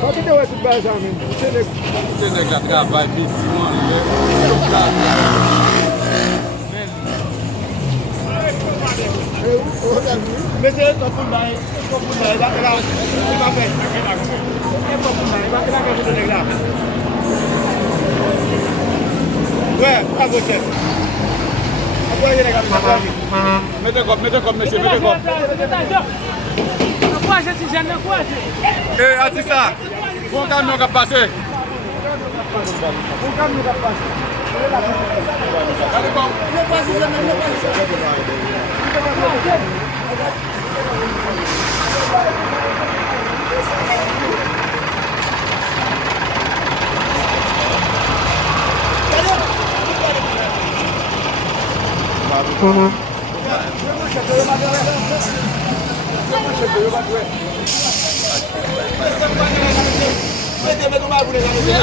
Quanto deu esse Benjamin? Você tem que gravar isso, mano. Mas eu tô por lá, vai pegar o café. Eu tô por lá, vai pegar o café do negro. Ué, pra você. Agora ele vai Mete copo, monsieur, mete copo. Não pode esse gênero, não pode. Ei, Atissa, bom caminho que passei. Um caminho da pasta. Allez, bon.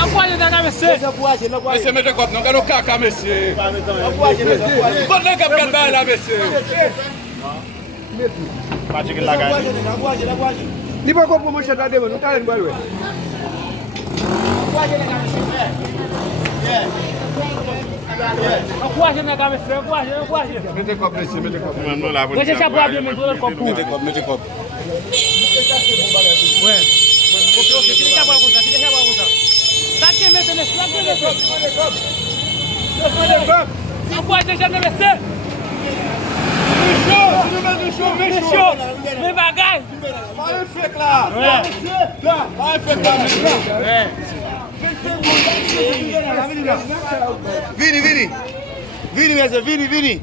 Apoia da cabeça. Monsieur, mete copo, não quero caca, monsieur. Pode nem que vai lá, monsieur. Ni ba ko promotion da de no talen balwe. Apoia na cabeça, apoia. Mete copo, monsieur, mete copo. Você já pode abrir o copo. Mete copo, mete copo. Ué. Deixa a bagunça, deixa a bagunça. Tá queimando nesse, tá queimando. Não pode deixar na BC. Fechou. Vem bagai. Vai fek lá. Vai fek lá. Vini, mesmo, vini.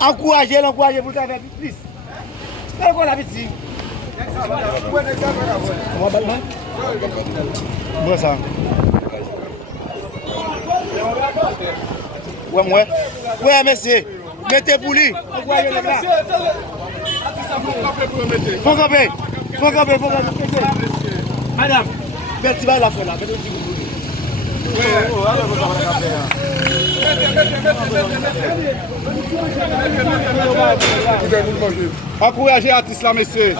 Encouragez pour faire plus. Quel qu'on a petit. On va balle. Bon ça. Ouais, monsieur. Mettez pour lui. Encouragez les gars. Faut camper. Madame, tu vas la faire là. Encouragez Atis là, monsieur.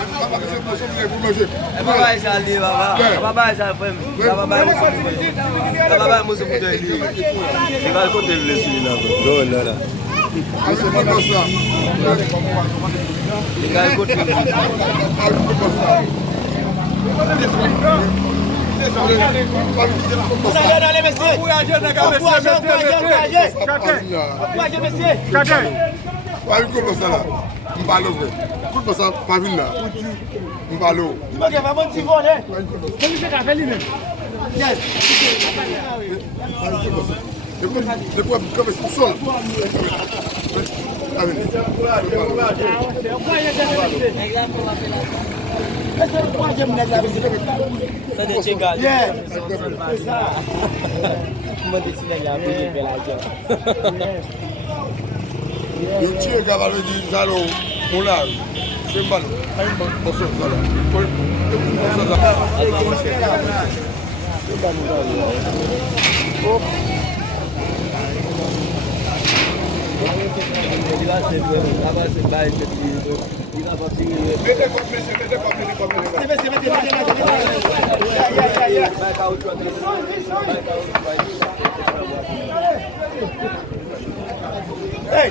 Hey,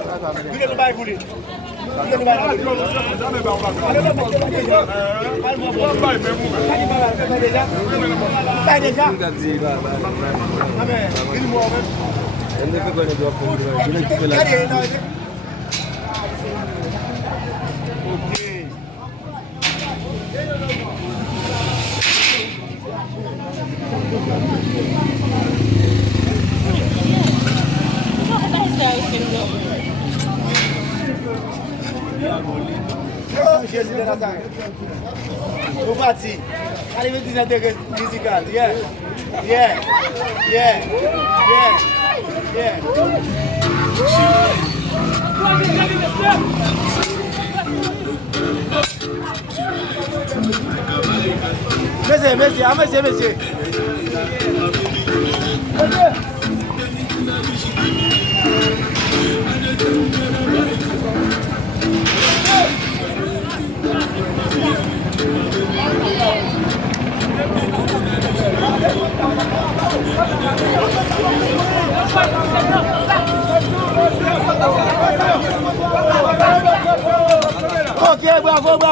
vous êtes pas évolué. Jésus de Nazareth. Nous partis. Allez, vous dites intérêt musical. Yeah. Monsieur. Ok, bravo, bravo.